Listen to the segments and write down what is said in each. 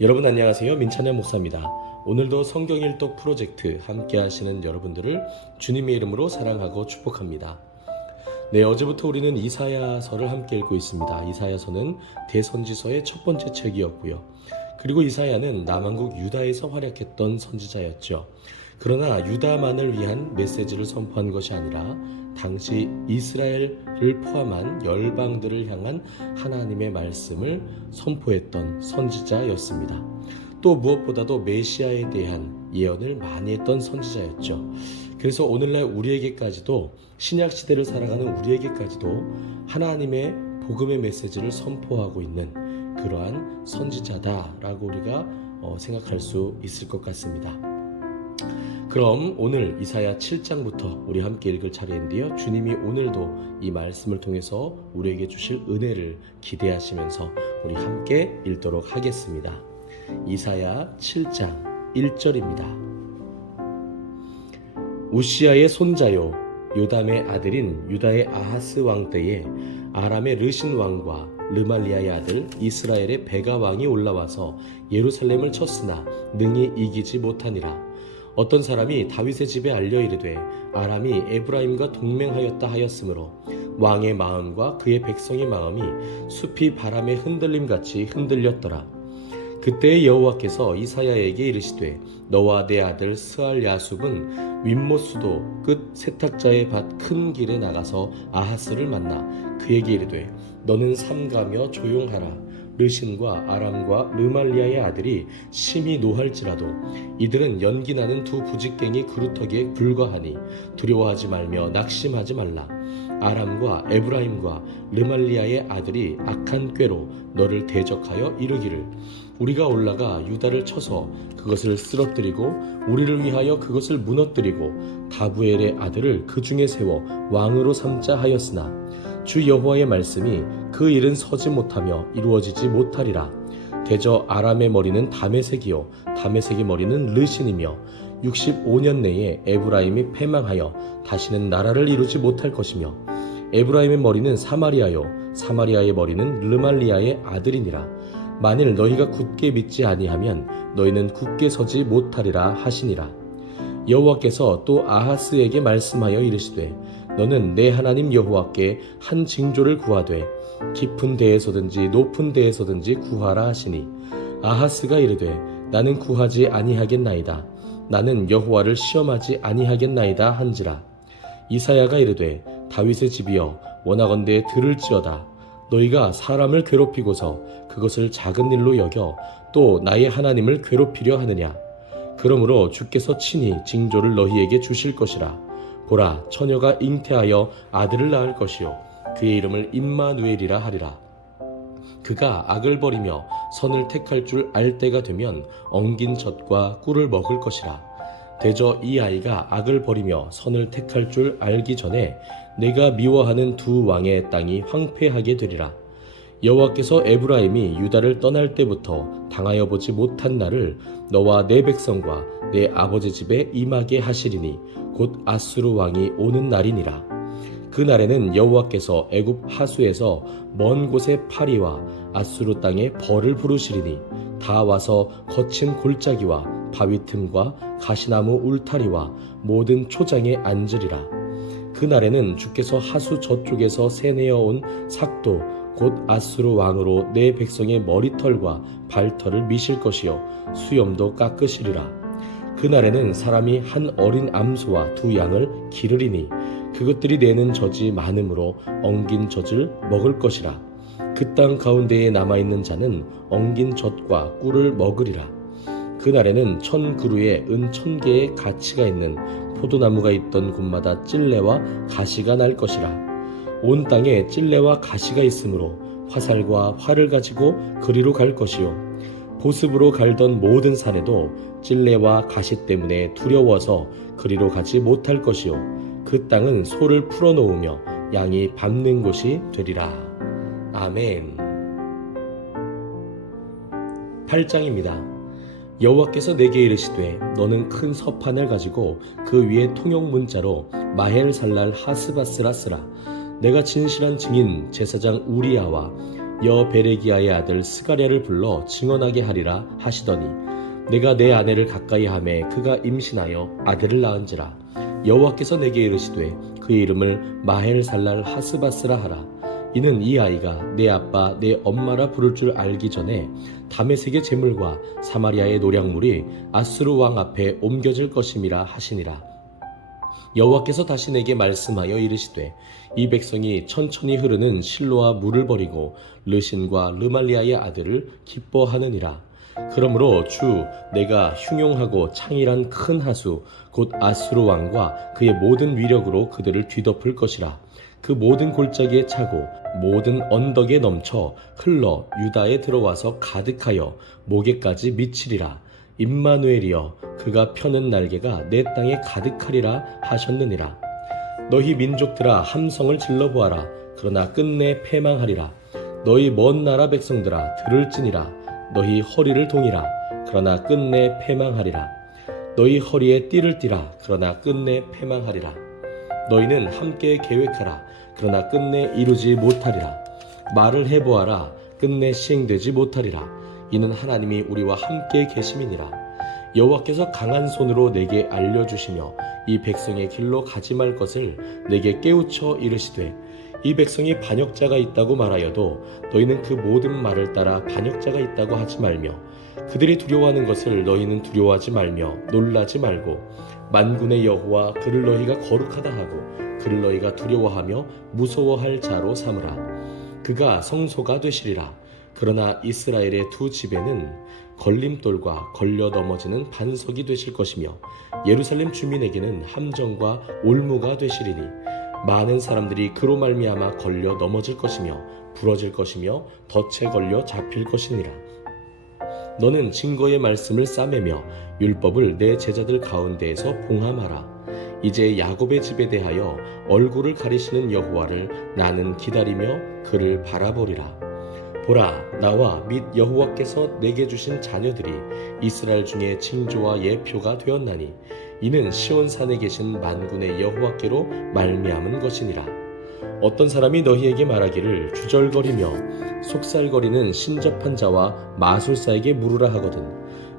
여러분 안녕하세요. 민찬현 목사입니다. 오늘도 성경일독 프로젝트 함께 하시는 여러분들을 주님의 이름으로 사랑하고 축복합니다. 네, 어제부터 우리는 이사야서를 함께 읽고 있습니다. 이사야서는 대선지서의 첫 번째 책이었고요. 그리고 이사야는 남한국 유다에서 활약했던 선지자였죠. 그러나 유다만을 위한 메시지를 선포한 것이 아니라 당시 이스라엘을 포함한 열방들을 향한 하나님의 말씀을 선포했던 선지자였습니다. 또 무엇보다도 메시아에 대한 예언을 많이 했던 선지자였죠. 그래서 오늘날 우리에게까지도 신약시대를 살아가는 우리에게까지도 하나님의 복음의 메시지를 선포하고 있는 그러한 선지자다라고 우리가 생각할 수 있을 것 같습니다. 그럼 오늘 이사야 7장부터 우리 함께 읽을 차례인데요. 주님이 오늘도 이 말씀을 통해서 우리에게 주실 은혜를 기대하시면서 우리 함께 읽도록 하겠습니다. 이사야 7장 1절입니다. 우시아의 손자요 요담의 아들인 유다의 아하스 왕 때에 아람의 르신 왕과 르말리아의 아들 이스라엘의 베가 왕이 올라와서 예루살렘을 쳤으나 능히 이기지 못하니라. 어떤 사람이 다윗의 집에 알려 이르되 아람이 에브라임과 동맹하였다 하였으므로 왕의 마음과 그의 백성의 마음이 숲이 바람의 흔들림같이 흔들렸더라. 그때 여호와께서 이사야에게 이르시되 너와 내 아들 스알 야숲은 윗못수도 끝 세탁자의 밭 큰 길에 나가서 아하스를 만나 그에게 이르되 너는 삼가며 조용하라. 르신과 아람과 르말리아의 아들이 심히 노할지라도 이들은 연기나는 두 부직갱이 그루터기에 불과하니 두려워하지 말며 낙심하지 말라. 아람과 에브라임과 르말리아의 아들이 악한 꾀로 너를 대적하여 이르기를 우리가 올라가 유다를 쳐서 그것을 쓰러뜨리고 우리를 위하여 그것을 무너뜨리고 다부엘의 아들을 그 중에 세워 왕으로 삼자 하였으나 주 여호와의 말씀이 그 일은 서지 못하며 이루어지지 못하리라. 대저 아람의 머리는 다메섹이요 다메섹의 머리는 르신이며 65년 내에 에브라임이 패망하여 다시는 나라를 이루지 못할 것이며 에브라임의 머리는 사마리아요 사마리아의 머리는 르말리아의 아들이니라. 만일 너희가 굳게 믿지 아니하면 너희는 굳게 서지 못하리라 하시니라. 여호와께서 또 아하스에게 말씀하여 이르시되 너는 내 하나님 여호와께 한 징조를 구하되 깊은 데에서든지 높은 데에서든지 구하라 하시니 아하스가 이르되 나는 구하지 아니하겠나이다. 나는 여호와를 시험하지 아니하겠나이다 한지라. 이사야가 이르되 다윗의 집이여 원하건대 들을지어다. 너희가 사람을 괴롭히고서 그것을 작은 일로 여겨 또 나의 하나님을 괴롭히려 하느냐. 그러므로 주께서 친히 징조를 너희에게 주실 것이라. 보라 처녀가 잉태하여 아들을 낳을 것이요 그의 이름을 임마누엘이라 하리라. 그가 악을 버리며 선을 택할 줄 알 때가 되면 엉긴 젖과 꿀을 먹을 것이라. 대저 이 아이가 악을 버리며 선을 택할 줄 알기 전에 내가 미워하는 두 왕의 땅이 황폐하게 되리라. 여호와께서 에브라임이 유다를 떠날 때부터 당하여 보지 못한 날을 너와 내 백성과 내 아버지 집에 임하게 하시리니 곧 아수르 왕이 오는 날이니라. 그 날에는 여호와께서 애굽 하수에서 먼 곳에 파리와 아수르 땅에 벌을 부르시리니 다 와서 거친 골짜기와 바위 틈과 가시나무 울타리와 모든 초장에 앉으리라. 그 날에는 주께서 하수 저쪽에서 새내어 온 삭도 곧 아수르 왕으로 내 백성의 머리털과 발털을 미실 것이요 수염도 깎으시리라. 그날에는 사람이 한 어린 암소와 두 양을 기르리니 그것들이 내는 젖이 많으므로 엉긴 젖을 먹을 것이라. 그 땅 가운데에 남아있는 자는 엉긴 젖과 꿀을 먹으리라. 그날에는 1000그루에 은 1000개의 가치가 있는 포도나무가 있던 곳마다 찔레와 가시가 날 것이라. 온 땅에 찔레와 가시가 있으므로 화살과 활을 가지고 그리로 갈 것이요 보습으로 갈던 모든 산에도 찔레와 가시 때문에 두려워서 그리로 가지 못할 것이요 그 땅은 소를 풀어놓으며 양이 밟는 곳이 되리라. 아멘. 8장입니다. 여호와께서 내게 이르시되 너는 큰 서판을 가지고 그 위에 통용 문자로 마헬살랄 하스바스라 쓰라. 내가 진실한 증인 제사장 우리야와 여베레기야의 아들 스가랴를 불러 증언하게 하리라 하시더니 내가 내 아내를 가까이 하매 그가 임신하여 아들을 낳은지라. 여호와께서 내게 이르시되 그의 이름을 마헬살랄 하스바스라 하라. 이는 이 아이가 내 아빠 내 엄마라 부를 줄 알기 전에 다메섹의 제물과 사마리아의 노략물이 아수르 왕 앞에 옮겨질 것임이라 하시니라. 여호와께서 다시 내게 말씀하여 이르시되 이 백성이 천천히 흐르는 실로와 물을 버리고 르신과 르말리아의 아들을 기뻐하느니라. 그러므로 주 내가 흉용하고 창일한 큰 하수 곧 아수르 왕과 그의 모든 위력으로 그들을 뒤덮을 것이라. 그 모든 골짜기에 차고 모든 언덕에 넘쳐 흘러 유다에 들어와서 가득하여 목에까지 미치리라. 임마누엘이여 그가 펴는 날개가 내 땅에 가득하리라 하셨느니라. 너희 민족들아 함성을 질러보아라. 그러나 끝내 패망하리라. 너희 먼 나라 백성들아 들을지니라. 너희 허리를 동이라. 그러나 끝내 패망하리라. 너희 허리에 띠를 띠라. 그러나 끝내 패망하리라. 너희는 함께 계획하라. 그러나 끝내 이루지 못하리라. 말을 해보아라. 끝내 시행되지 못하리라. 이는 하나님이 우리와 함께 계심이니라. 여호와께서 강한 손으로 내게 알려주시며 이 백성의 길로 가지 말 것을 내게 깨우쳐 이르시되 이 백성이 반역자가 있다고 말하여도 너희는 그 모든 말을 따라 반역자가 있다고 하지 말며 그들이 두려워하는 것을 너희는 두려워하지 말며 놀라지 말고 만군의 여호와 그를 너희가 거룩하다 하고 그를 너희가 두려워하며 무서워할 자로 삼으라. 그가 성소가 되시리라. 그러나 이스라엘의 두 집에는 걸림돌과 걸려 넘어지는 반석이 되실 것이며 예루살렘 주민에게는 함정과 올무가 되시리니 많은 사람들이 그로 말미암아 걸려 넘어질 것이며 부러질 것이며 덫에 걸려 잡힐 것이니라. 너는 증거의 말씀을 싸매며 율법을 내 제자들 가운데에서 봉함하라. 이제 야곱의 집에 대하여 얼굴을 가리시는 여호와를 나는 기다리며 그를 바라보리라. 보라, 나와 및 여호와께서 내게 주신 자녀들이 이스라엘 중에 징조와 예표가 되었나니 이는 시온산에 계신 만군의 여호와께로 말미암은 것이니라. 어떤 사람이 너희에게 말하기를 주절거리며 속살거리는 신접한 자와 마술사에게 물으라 하거든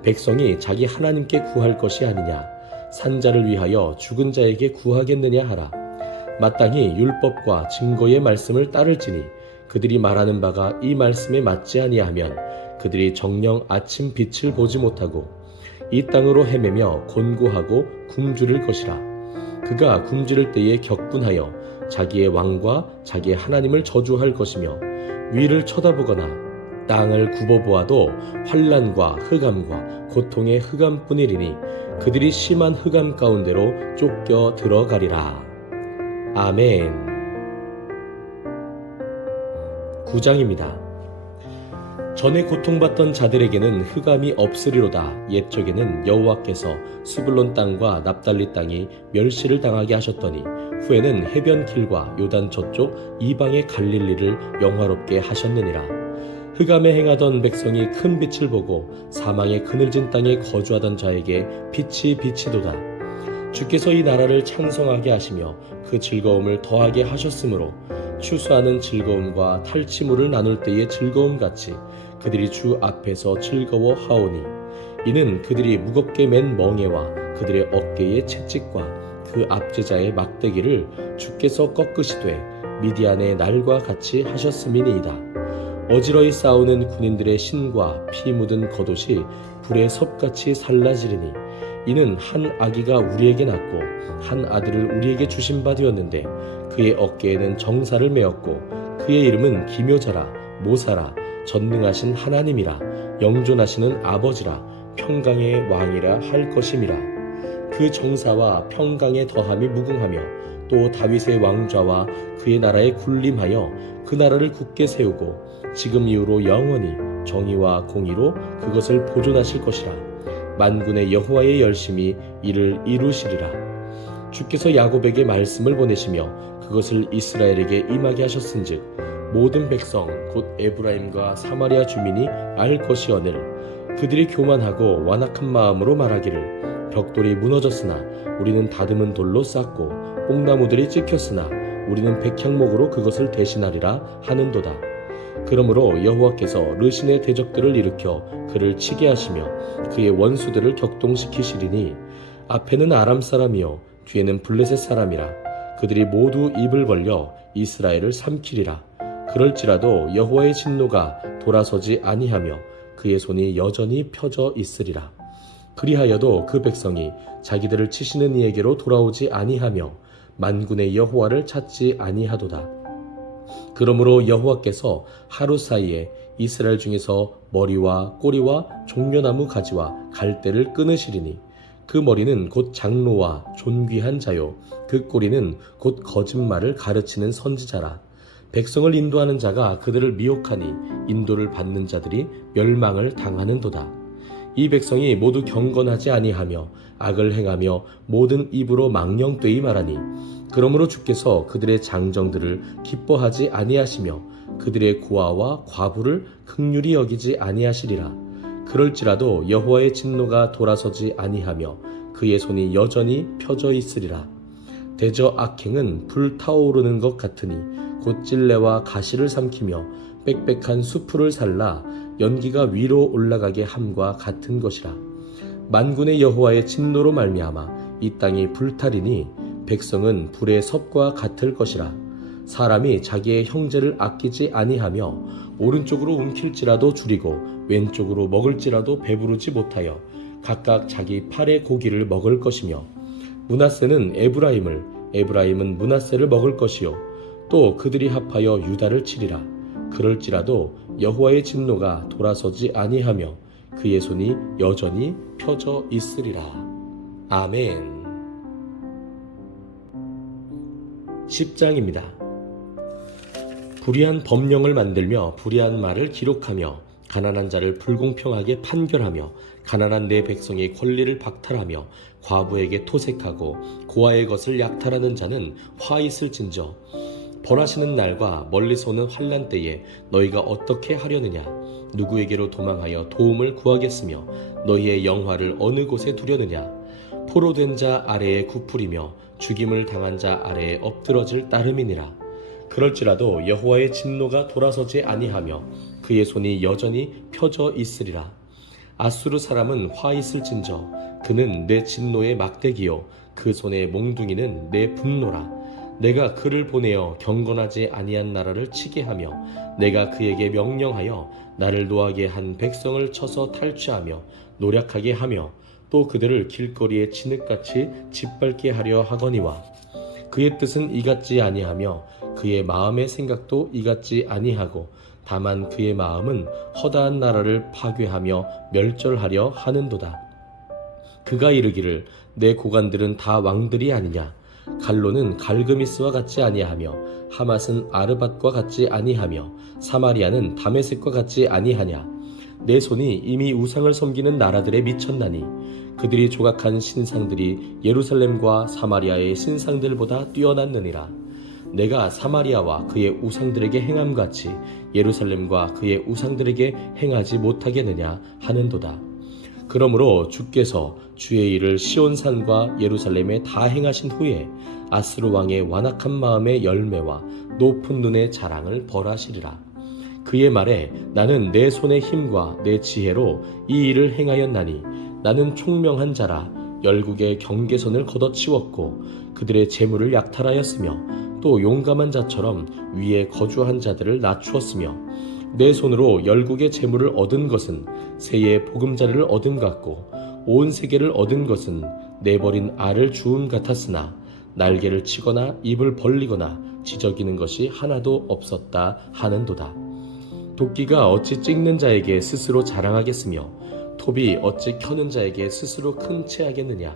백성이 자기 하나님께 구할 것이 아니냐 산자를 위하여 죽은 자에게 구하겠느냐 하라. 마땅히 율법과 증거의 말씀을 따를지니 그들이 말하는 바가 이 말씀에 맞지 아니하면 그들이 정녕 아침 빛을 보지 못하고 이 땅으로 헤매며 곤고하고 굶주릴 것이라. 그가 굶주릴 때에 격분하여 자기의 왕과 자기의 하나님을 저주할 것이며 위를 쳐다보거나 땅을 굽어보아도 환난과 흑암과 고통의 흑암뿐이리니 그들이 심한 흑암 가운데로 쫓겨 들어가리라. 아멘. 9장입니다. 전에 고통받던 자들에게는 흑암이 없으리로다. 옛적에는 여호와께서 스불론 땅과 납달리 땅이 멸시를 당하게 하셨더니 후에는 해변 길과 요단 저쪽 이방의 갈릴리를 영화롭게 하셨느니라. 흑암에 행하던 백성이 큰 빛을 보고 사망의 그늘진 땅에 거주하던 자에게 빛이 비치도다. 주께서 이 나라를 창성하게 하시며 그 즐거움을 더하게 하셨으므로 추수하는 즐거움과 탈취물을 나눌 때의 즐거움같이 그들이 주 앞에서 즐거워하오니 이는 그들이 무겁게 맨 멍에와 그들의 어깨의 채찍과 그 압제자의 막대기를 주께서 꺾으시되 미디안의 날과 같이 하셨음이니이다. 어지러이 싸우는 군인들의 신과 피 묻은 겉옷이 불의 섭같이 살라지르니 이는 한 아기가 우리에게 낳고 한 아들을 우리에게 주신 바 되었는데 그의 어깨에는 정사를 메었고 그의 이름은 기묘자라 모사라 전능하신 하나님이라 영존하시는 아버지라 평강의 왕이라 할 것임이라. 그 정사와 평강의 더함이 무궁하며 또 다윗의 왕좌와 그의 나라에 군림하여 그 나라를 굳게 세우고 지금 이후로 영원히 정의와 공의로 그것을 보존하실 것이라. 만군의 여호와의 열심히 이를 이루시리라. 주께서 야곱에게 말씀을 보내시며 그것을 이스라엘에게 임하게 하셨은즉 모든 백성 곧 에브라임과 사마리아 주민이 알 것이오늘 그들이 교만하고 완악한 마음으로 말하기를 벽돌이 무너졌으나 우리는 다듬은 돌로 쌓고 뽕나무들이 찍혔으나 우리는 백향목으로 그것을 대신하리라 하는도다. 그러므로 여호와께서 르신의 대적들을 일으켜 그를 치게 하시며 그의 원수들을 격동시키시리니 앞에는 아람 사람이요 뒤에는 블레셋 사람이라. 그들이 모두 입을 벌려 이스라엘을 삼키리라. 그럴지라도 여호와의 진노가 돌아서지 아니하며 그의 손이 여전히 펴져 있으리라. 그리하여도 그 백성이 자기들을 치시는 이에게로 돌아오지 아니하며 만군의 여호와를 찾지 아니하도다. 그러므로 여호와께서 하루 사이에 이스라엘 중에서 머리와 꼬리와 종려나무 가지와 갈대를 끊으시리니 그 머리는 곧 장로와 존귀한 자요 그 꼬리는 곧 거짓말을 가르치는 선지자라. 백성을 인도하는 자가 그들을 미혹하니 인도를 받는 자들이 멸망을 당하는도다. 이 백성이 모두 경건하지 아니하며 악을 행하며 모든 입으로 망령되이 말하니 그러므로 주께서 그들의 장정들을 기뻐하지 아니하시며 그들의 고아와 과부를 긍휼히 여기지 아니하시리라. 그럴지라도 여호와의 진노가 돌아서지 아니하며 그의 손이 여전히 펴져 있으리라. 대저 악행은 불타오르는 것 같으니 곧 찔레와 가시를 삼키며 빽빽한 수풀을 살라 연기가 위로 올라가게 함과 같은 것이라. 만군의 여호와의 진노로 말미암아 이 땅이 불타리니 백성은 불의 섭과 같을 것이라. 사람이 자기의 형제를 아끼지 아니하며 오른쪽으로 움킬지라도 줄이고 왼쪽으로 먹을지라도 배부르지 못하여 각각 자기 팔의 고기를 먹을 것이며 므낫세는 에브라임을 에브라임은 므낫세를 먹을 것이요 또 그들이 합하여 유다를 치리라. 그럴지라도 여호와의 진노가 돌아서지 아니하며 그의 손이 여전히 펴져 있으리라. 아멘. 10장입니다. 불의한 법령을 만들며 불의한 말을 기록하며 가난한 자를 불공평하게 판결하며 가난한 내 백성의 권리를 박탈하며 과부에게 토색하고 고아의 것을 약탈하는 자는 화 있을진저. 벌하시는 날과 멀리서 오는 환난 때에 너희가 어떻게 하려느냐? 누구에게로 도망하여 도움을 구하겠으며 너희의 영화를 어느 곳에 두려느냐? 포로된 자 아래에 굽으리며 죽임을 당한 자 아래에 엎드러질 따름이니라. 그럴지라도 여호와의 진노가 돌아서지 아니하며 그의 손이 여전히 펴져 있으리라. 아수르 사람은 화 있을진저. 그는 내 진노의 막대기요 그 손의 몽둥이는 내 분노라. 내가 그를 보내어 경건하지 아니한 나라를 치게 하며 내가 그에게 명령하여 나를 노하게 한 백성을 쳐서 탈취하며 노략하게 하며 또 그들을 길거리에 진흙같이 짓밟게 하려 하거니와 그의 뜻은 이같지 아니하며 그의 마음의 생각도 이같지 아니하고 다만 그의 마음은 허다한 나라를 파괴하며 멸절하려 하는도다. 그가 이르기를 내 고관들은 다 왕들이 아니냐? 갈로는 갈그미스와 같지 아니하며 하맛은 아르밧과 같지 아니하며 사마리아는 다메섹과 같지 아니하냐? 내 손이 이미 우상을 섬기는 나라들에 미쳤나니 그들이 조각한 신상들이 예루살렘과 사마리아의 신상들보다 뛰어났느니라. 내가 사마리아와 그의 우상들에게 행함같이 예루살렘과 그의 우상들에게 행하지 못하겠느냐 하는도다. 그러므로 주께서 주의 일을 시온산과 예루살렘에 다 행하신 후에 아스루 왕의 완악한 마음의 열매와 높은 눈의 자랑을 벌하시리라. 그의 말에 나는 내 손의 힘과 내 지혜로 이 일을 행하였나니 나는 총명한 자라 열국의 경계선을 걷어치웠고 그들의 재물을 약탈하였으며 또 용감한 자처럼 위에 거주한 자들을 낮추었으며 내 손으로 열국의 재물을 얻은 것은 새의 보금자리를 얻음 같고 온 세계를 얻은 것은 내버린 알을 주움 같았으나 날개를 치거나 입을 벌리거나 지저귀는 것이 하나도 없었다 하는도다. 도끼가 어찌 찍는 자에게 스스로 자랑하겠으며 톱이 어찌 켜는 자에게 스스로 큰 체하겠느냐?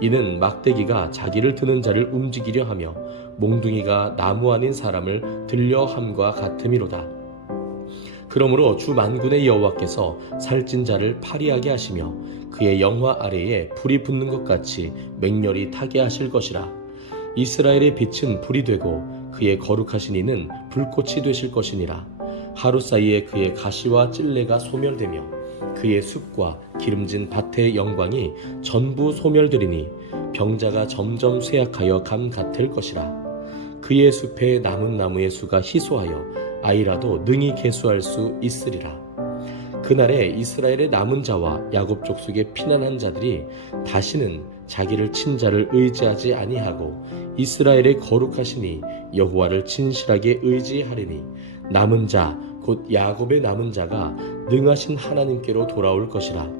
이는 막대기가 자기를 드는 자를 움직이려 하며 몽둥이가 나무 아닌 사람을 들려 함과 같음이로다. 그러므로 주 만군의 여호와께서 살찐 자를 파리하게 하시며 그의 영화 아래에 불이 붙는 것 같이 맹렬히 타게 하실 것이라. 이스라엘의 빛은 불이 되고 그의 거룩하신 이는 불꽃이 되실 것이니라. 하루 사이에 그의 가시와 찔레가 소멸되며 그의 숲과 기름진 밭의 영광이 전부 소멸되리니 병자가 점점 쇠약하여 감 같을 것이라. 그의 숲에 남은 나무의 수가 희소하여 아이라도 능히 계수할 수 있으리라. 그날에 이스라엘의 남은 자와 야곱 족속의 피난한 자들이 다시는 자기를 친자를 의지하지 아니하고 이스라엘의 거룩하시니 여호와를 진실하게 의지하리니 남은 자 곧 야곱의 남은 자가 능하신 하나님께로 돌아올 것이라.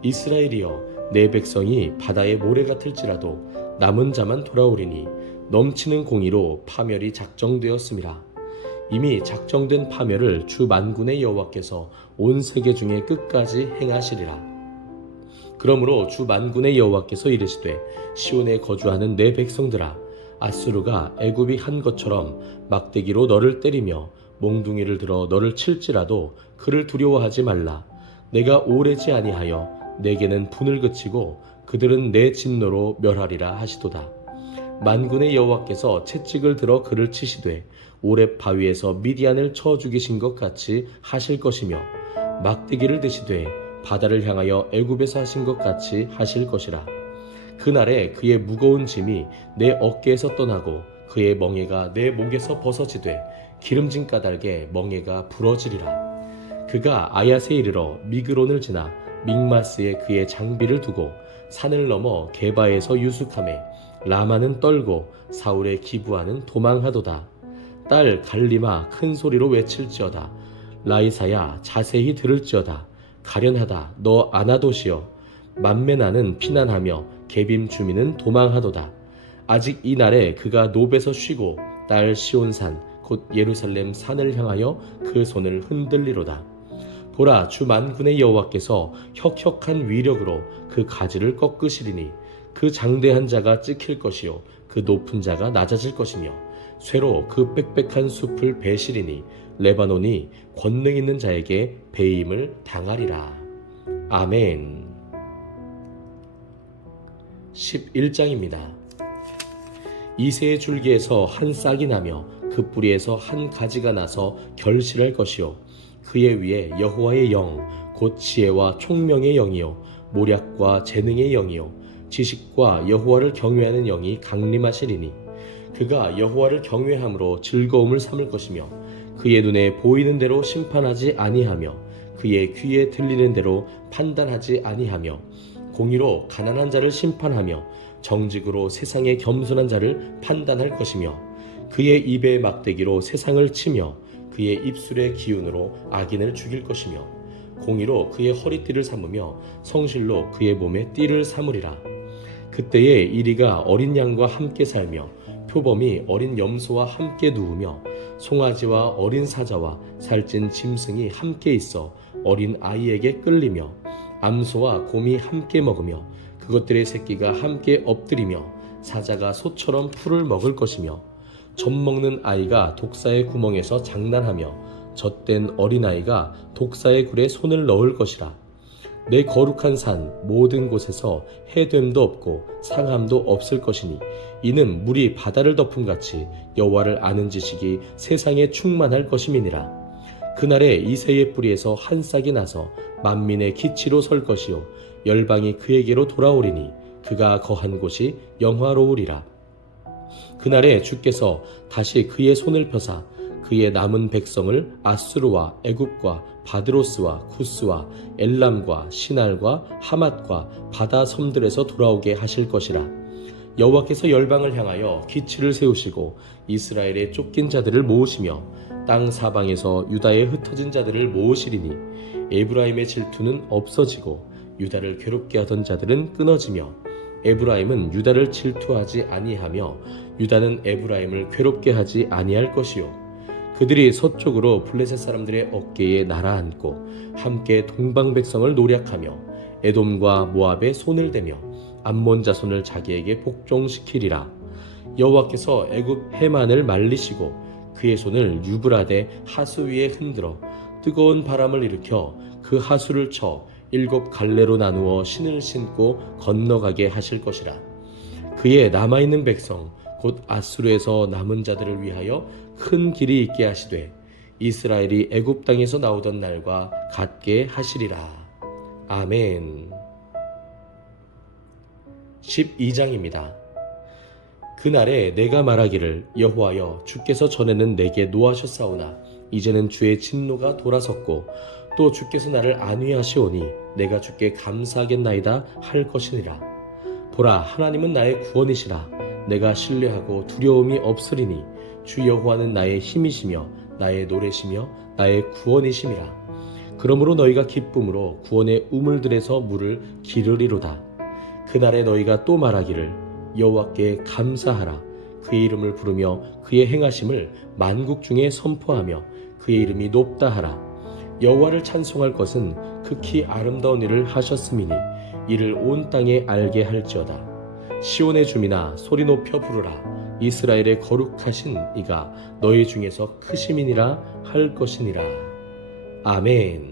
이스라엘이여, 내 백성이 바다의 모래 같을지라도 남은 자만 돌아오리니 넘치는 공의로 파멸이 작정되었음이라. 이미 작정된 파멸을 주 만군의 여호와께서 온 세계 중에 끝까지 행하시리라. 그러므로 주 만군의 여호와께서 이르시되, 시온에 거주하는 내 백성들아, 아수르가 애굽이 한 것처럼 막대기로 너를 때리며 몽둥이를 들어 너를 칠지라도 그를 두려워하지 말라. 내가 오래지 아니하여 내게는 분을 그치고 그들은 내 진노로 멸하리라 하시도다. 만군의 여호와께서 채찍을 들어 그를 치시되 오렙 바위에서 미디안을 쳐 죽이신 것 같이 하실 것이며, 막대기를 드시되 바다를 향하여 애굽에서 하신 것 같이 하실 것이라. 그날에 그의 무거운 짐이 내 어깨에서 떠나고 그의 멍에가 내 목에서 벗어지되 기름진 까닭에 멍에가 부러지리라. 그가 아얏에 이르러 미그론을 지나 믹마스에 그의 장비를 두고 산을 넘어 게바에서 유숙하매 라마는 떨고 사울의 기부하는 도망하도다. 딸 갈리마 큰 소리로 외칠지어다. 라이사야 자세히 들을지어다. 가련하다 너 아나도시여. 만메나는 피난하며 게빔 주민은 도망하도다. 아직 이 날에 그가 노베서 쉬고 딸 시온산 곧 예루살렘 산을 향하여 그 손을 흔들리로다. 보라, 주 만군의 여호와께서 혁혁한 위력으로 그 가지를 꺾으시리니 그 장대한 자가 찍힐 것이요 그 높은 자가 낮아질 것이며, 쇠로 그 빽빽한 숲을 베시리니 레바논이 권능 있는 자에게 배임을 당하리라. 아멘. 11장입니다. 이새의 줄기에서 한 싹이 나며 그 뿌리에서 한 가지가 나서 결실할 것이요 그의 위에 여호와의 영 곧 지혜와 총명의 영이요 모략과 재능의 영이요 지식과 여호와를 경외하는 영이 강림하시리니, 그가 여호와를 경외함으로 즐거움을 삼을 것이며 그의 눈에 보이는 대로 심판하지 아니하며 그의 귀에 들리는 대로 판단하지 아니하며 공의로 가난한 자를 심판하며 정직으로 세상의 겸손한 자를 판단할 것이며, 그의 입의 막대기로 세상을 치며 그의 입술의 기운으로 악인을 죽일 것이며, 공의로 그의 허리띠를 삼으며 성실로 그의 몸에 띠를 삼으리라. 그때에 이리가 어린 양과 함께 살며 표범이 어린 염소와 함께 누우며 송아지와 어린 사자와 살찐 짐승이 함께 있어 어린 아이에게 끌리며 암소와 곰이 함께 먹으며 그것들의 새끼가 함께 엎드리며 사자가 소처럼 풀을 먹을 것이며, 젖 먹는 아이가 독사의 구멍에서 장난하며 젖된 어린아이가 독사의 굴에 손을 넣을 것이라. 내 거룩한 산 모든 곳에서 해됨도 없고 상함도 없을 것이니 이는 물이 바다를 덮음같이 여호와를 아는 지식이 세상에 충만할 것임이니라. 그날에 이새의 뿌리에서 한 싹이 나서 만민의 기치로 설 것이요 열방이 그에게로 돌아오리니 그가 거한 곳이 영화로우리라. 그날에 주께서 다시 그의 손을 펴사 그의 남은 백성을 아수르와 애굽과 바드로스와 쿠스와 엘람과 시날과 하맛과 바다 섬들에서 돌아오게 하실 것이라. 여호와께서 열방을 향하여 기치를 세우시고 이스라엘의 쫓긴 자들을 모으시며 땅 사방에서 유다에 흩어진 자들을 모으시리니 에브라임의 질투는 없어지고 유다를 괴롭게 하던 자들은 끊어지며 에브라임은 유다를 질투하지 아니하며 유다는 에브라임을 괴롭게 하지 아니할 것이요 그들이 서쪽으로 블레셋 사람들의 어깨에 날아앉고 함께 동방 백성을 노략하며 에돔과 모압에 손을 대며 암몬 자손을 자기에게 복종시키리라. 여호와께서 애굽 해만을 말리시고 그의 손을 유브라데 하수 위에 흔들어 뜨거운 바람을 일으켜 그 하수를 쳐 7 갈래로 나누어 신을 신고 건너가게 하실 것이라. 그의 남아있는 백성 곧 아수르에서 남은 자들을 위하여 큰 길이 있게 하시되 이스라엘이 애굽 땅에서 나오던 날과 같게 하시리라. 아멘. 12장입니다. 그날에 내가 말하기를 여호와여 주께서 전에는 내게 노하셨사오나 이제는 주의 진노가 돌아섰고 또 주께서 나를 안위하시오니 내가 주께 감사하겠나이다 할 것이니라. 보라, 하나님은 나의 구원이시라. 내가 신뢰하고 두려움이 없으리니 주 여호와는 나의 힘이시며 나의 노래시며 나의 구원이심이라. 그러므로 너희가 기쁨으로 구원의 우물들에서 물을 기르리로다. 그날에 너희가 또 말하기를 여호와께 감사하라. 그의 이름을 부르며 그의 행하심을 만국 중에 선포하며 그의 이름이 높다 하라. 여호와를 찬송할 것은 극히 아름다운 일을 하셨음이니 이를 온 땅에 알게 할지어다. 시온의 주민아 소리 높여 부르라. 이스라엘의 거룩하신 이가 너희 중에서 크심이니라 할 것이니라. 아멘.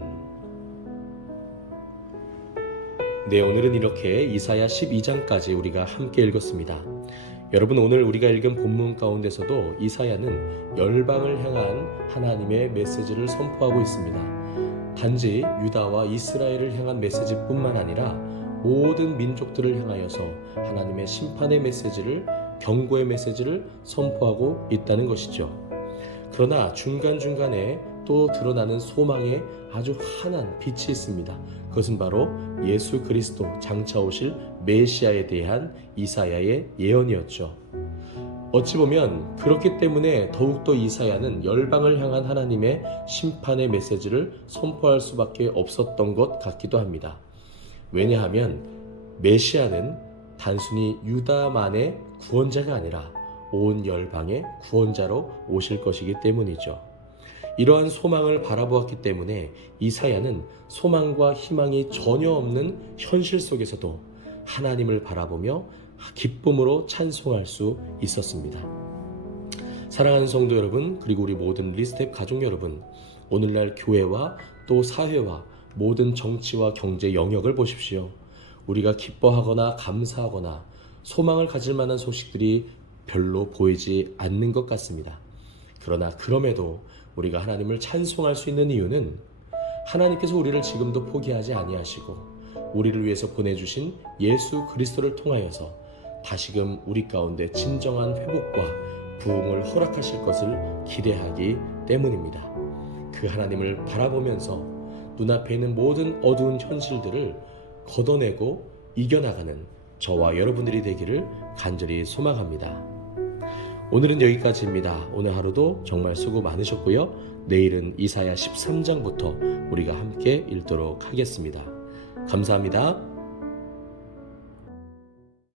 네, 오늘은 이렇게 이사야 12장까지 우리가 함께 읽었습니다. 여러분, 오늘 우리가 읽은 본문 가운데서도 이사야는 열방을 향한 하나님의 메시지를 선포하고 있습니다. 단지 유다와 이스라엘을 향한 메시지뿐만 아니라 모든 민족들을 향하여서 하나님의 심판의 메시지를, 경고의 메시지를 선포하고 있다는 것이죠. 그러나 중간중간에 또 드러나는 소망의 아주 환한 빛이 있습니다. 그것은 바로 예수 그리스도 장차 오실 메시아에 대한 이사야의 예언이었죠. 어찌 보면 그렇기 때문에 더욱더 이사야는 열방을 향한 하나님의 심판의 메시지를 선포할 수밖에 없었던 것 같기도 합니다. 왜냐하면 메시아는 단순히 유다만의 구원자가 아니라 온 열방의 구원자로 오실 것이기 때문이죠. 이러한 소망을 바라보았기 때문에 이사야는 소망과 희망이 전혀 없는 현실 속에서도 하나님을 바라보며 기쁨으로 찬송할 수 있었습니다. 사랑하는 성도 여러분, 그리고 우리 모든 리스텝 가족 여러분, 오늘날 교회와 또 사회와 모든 정치와 경제 영역을 보십시오. 우리가 기뻐하거나 감사하거나 소망을 가질 만한 소식들이 별로 보이지 않는 것 같습니다. 그러나 그럼에도 우리가 하나님을 찬송할 수 있는 이유는 하나님께서 우리를 지금도 포기하지 아니하시고 우리를 위해서 보내주신 예수 그리스도를 통하여서 다시금 우리 가운데 진정한 회복과 부흥을 허락하실 것을 기대하기 때문입니다. 그 하나님을 바라보면서 눈앞에 있는 모든 어두운 현실들을 걷어내고 이겨나가는 저와 여러분들이 되기를 간절히 소망합니다. 오늘은 여기까지입니다. 오늘 하루도 정말 수고 많으셨고요. 내일은 이사야 13장부터 우리가 함께 읽도록 하겠습니다. 감사합니다.